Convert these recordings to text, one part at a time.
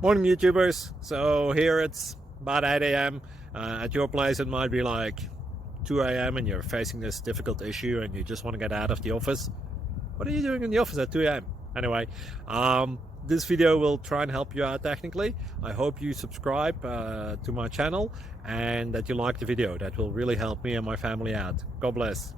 Morning YouTubers. So here it's about 8 a.m. At your place it might be like 2 a.m. and you're facing this difficult issue and you just want to get out of the office. What are you doing in the office at 2 a.m.? Anyway, this video will try and help you out technically. I hope you subscribe to my channel and that you like the video. That will really help me and my family out. God bless.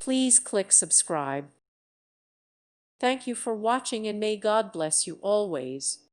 Please click subscribe. Thank you for watching and may God bless you always.